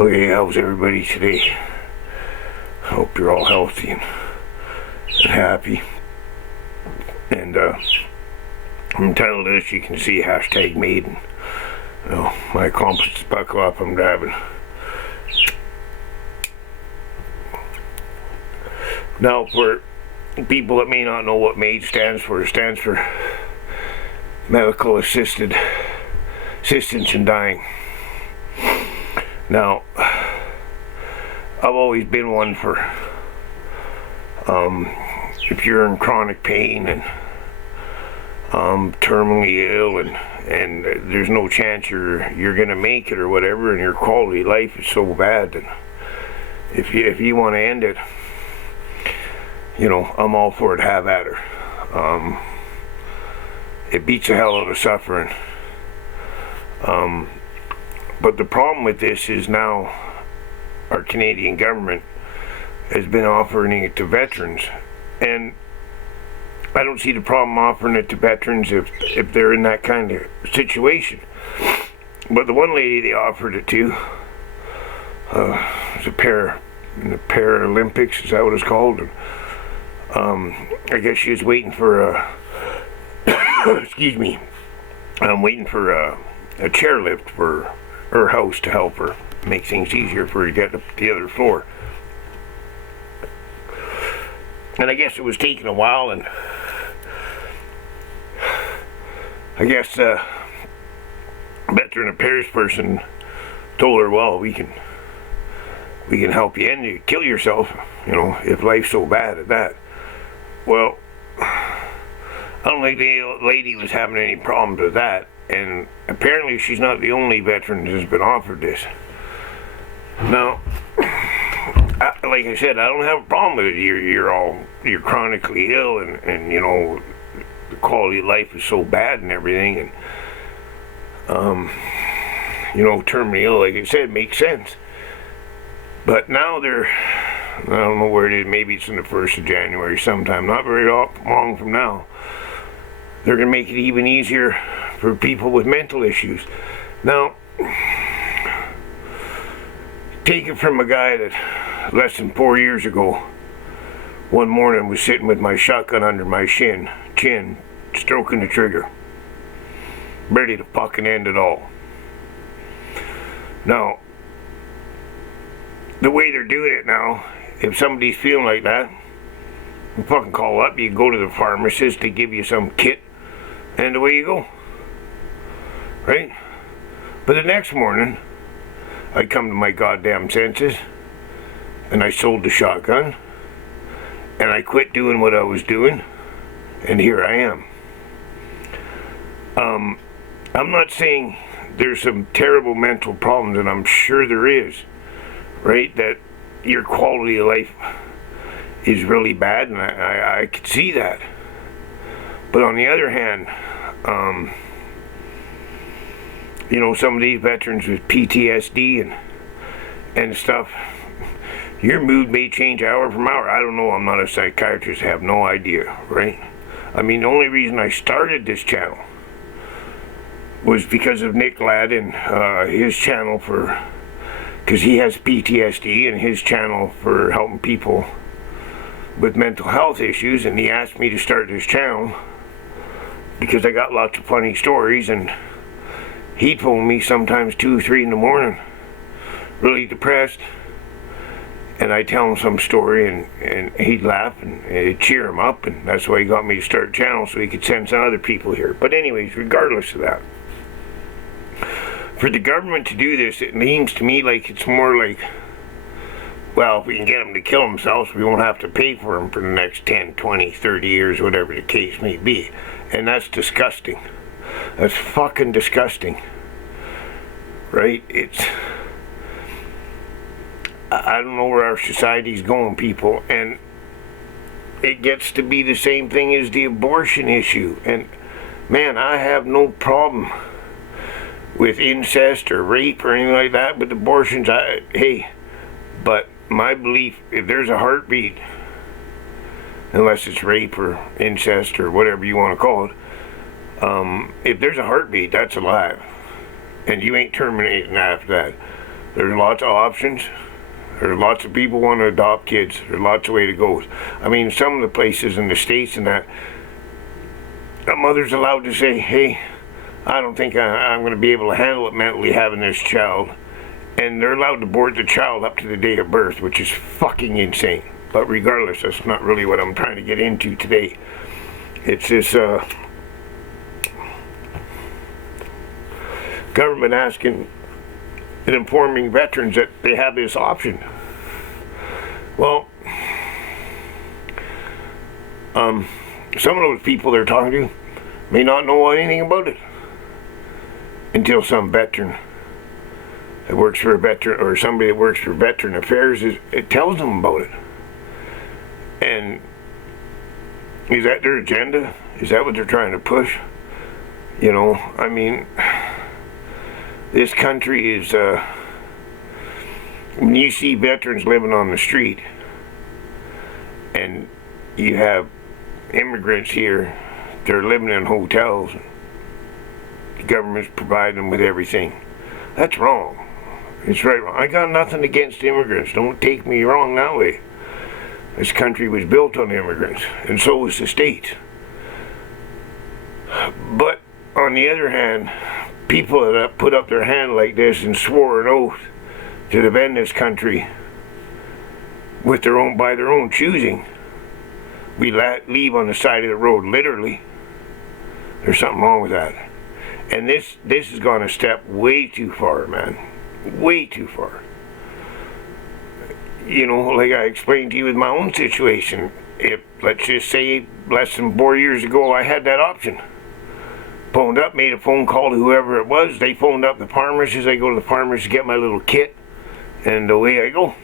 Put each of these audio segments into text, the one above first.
Okay, how's everybody today? Hope you're all healthy and happy. And I'm entitled to this. You can see hashtag made. And, my accomplices buckle up. I'm driving. Now, for people that may not know what MAID stands for, it stands for Medical Assistance in Dying. Now, I've always been one for if you're in chronic pain and terminally ill and there's no chance you're gonna make it or whatever, and your quality of life is so bad, and if you want to end it, I'm all for it. Have at her. It beats the hell out of suffering. But the problem with this is now our Canadian government has been offering it to veterans, and I don't see the problem offering it to veterans if they're in that kind of situation. But the one lady they offered it to was in the Paralympics, is that what it's called? And, I guess she was waiting for a excuse me. I'm waiting for a chairlift for her house to help her make things easier for her to get up to the other floor. And I guess it was taking a while, and I guess veteran affairs person told her, well, we can help you end you kill yourself, if life's so bad at that. Well, I don't think the lady was having any problems with that, and apparently she's not the only veteran that has been offered this. Now, like I said, I don't have a problem with it. You're chronically ill, and the quality of life is so bad and everything, and terminally ill, like I said, makes sense. But now I don't know where it is, maybe it's in the 1st of January sometime, not very long from now, they're going to make it even easier for people with mental issues. Now, take it from a guy that less than 4 years ago, one morning was sitting with my shotgun under my chin, stroking the trigger, ready to fucking end it all. Now, the way they're doing it now, if somebody's feeling like that, you fucking call up, you go to the pharmacist, they give you some kit, and away you go. Right? But the next morning, I come to my goddamn senses, and I sold the shotgun, and I quit doing what I was doing, and here I am. I'm not saying there's some terrible mental problems, and I'm sure there is, right? That your quality of life is really bad, and I could see that. But on the other hand, some of these veterans with PTSD and stuff, your mood may change hour from hour. I don't know. I'm not a psychiatrist. I have no idea, right? I mean, the only reason I started this channel was because of Nick Ladd and his channel because he has PTSD, and his channel for helping people with mental health issues, and he asked me to start this channel because I got lots of funny stories, and he'd phone me sometimes 2 or 3 in the morning, really depressed, and I'd tell him some story, and he'd laugh, and it'd cheer him up, and that's why he got me to start a channel, so he could send some other people here. But anyways, regardless of that, for the government to do this, it seems to me like it's more like, well, if we can get them to kill themselves, we won't have to pay for them for the next 10, 20, 30 years, whatever the case may be. And that's disgusting. That's fucking disgusting. Right? I don't know where our society's going, people, and it gets to be the same thing as the abortion issue. And, man, I have no problem with incest or rape or anything like that, but abortions, but my belief, if there's a heartbeat, unless it's rape or incest or whatever you want to call it, if there's a heartbeat, that's alive, and you ain't terminating after that. There's lots of options. There's lots of people want to adopt kids. There's lots of way to go. I mean, some of the places in the States and that, a mother's allowed to say, hey, I don't think I'm going to be able to handle it mentally having this child. And they're allowed to board the child up to the day of birth, which is fucking insane. But regardless, that's not really what I'm trying to get into today. It's this government asking and informing veterans that they have this option. Well, some of those people they're talking to may not know anything about it until some veteran that works for a veteran, or somebody that works for Veteran Affairs, it tells them about it. And is that their agenda? Is that what they're trying to push? You know, I mean, this country is, when you see veterans living on the street, and you have immigrants here, they're living in hotels, the government's providing them with everything. That's wrong. It's right wrong. I got nothing against immigrants. Don't take me wrong that way. This country was built on immigrants, and so was the state. But on the other hand, people that put up their hand like this and swore an oath to defend this country with by their own choosing, we leave on the side of the road, literally. There's something wrong with that. And this has gone a step way too far, man. Way too far. You know, like I explained to you with my own situation, if, let's just say, less than 4 years ago, I had that option. Phoned up, made a phone call to whoever it was. They phoned up the farmers as I go to the farmers to get my little kit, and away I go.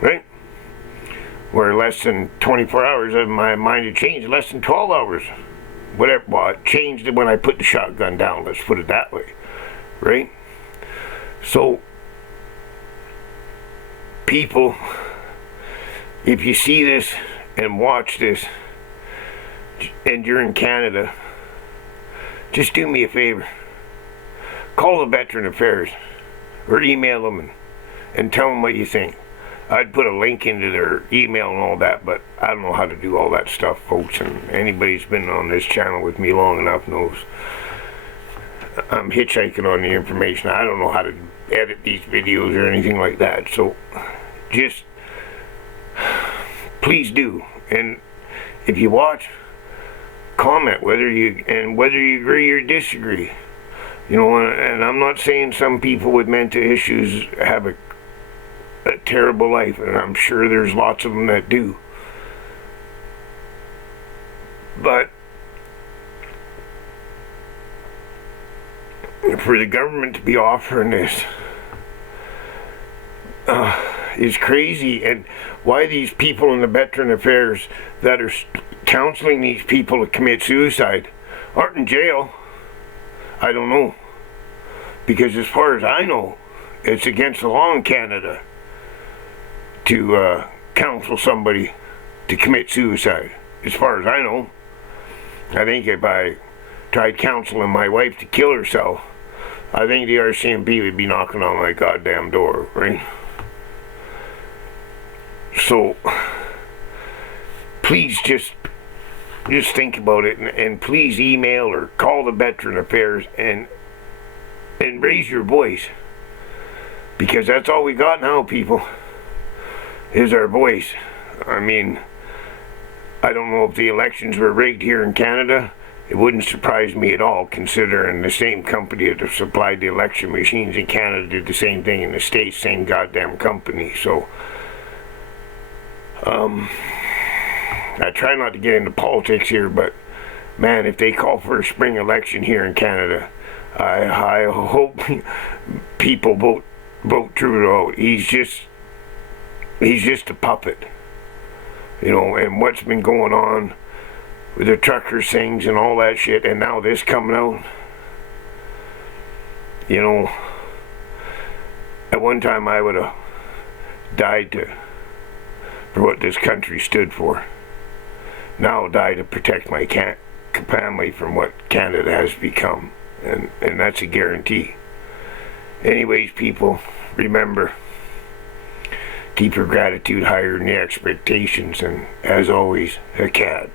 Right? Where less than 24 hours, my mind had changed. Less than 12 hours. Whatever, well, it changed when I put the shotgun down, let's put it that way. Right? So, people, if you see this and watch this, and you're in Canada, just do me a favor. Call the Veteran Affairs, or email them and tell them what you think. I'd put a link into their email and all that, but I don't know how to do all that stuff, folks, and anybody who's been on this channel with me long enough knows I'm hitchhiking on the information. I don't know how to edit these videos or anything like that, so just please do. And if you watch, comment whether you agree or disagree. You know, and I'm not saying some people with mental issues have a terrible life, and I'm sure there's lots of them that do. But for the government to be offering this is crazy. And why these people in the Veteran Affairs that are counseling these people to commit suicide aren't in jail, I don't know. Because as far as I know, it's against the law in Canada to counsel somebody to commit suicide. As far as I know. I think if I tried counseling my wife to kill herself, I think the RCMP would be knocking on my goddamn door, right? So, please just think about it, and please email or call the Veteran Affairs and raise your voice, because that's all we got now, people, is our voice. I mean, I don't know if the elections were rigged here in Canada. It wouldn't surprise me at all, considering the same company that supplied the election machines in Canada did the same thing in the States, same goddamn company. So, I try not to get into politics here, but man, if they call for a spring election here in Canada, I hope people vote Trudeau. He's just a puppet, you know. And what's been going on with the truckers things and all that shit, and now this coming out, you know. At one time I would have died for what this country stood for. Now I'll die to protect my family from what Canada has become, and that's a guarantee. Anyways, people, remember, keep your gratitude higher than the expectations, and as always, a cat.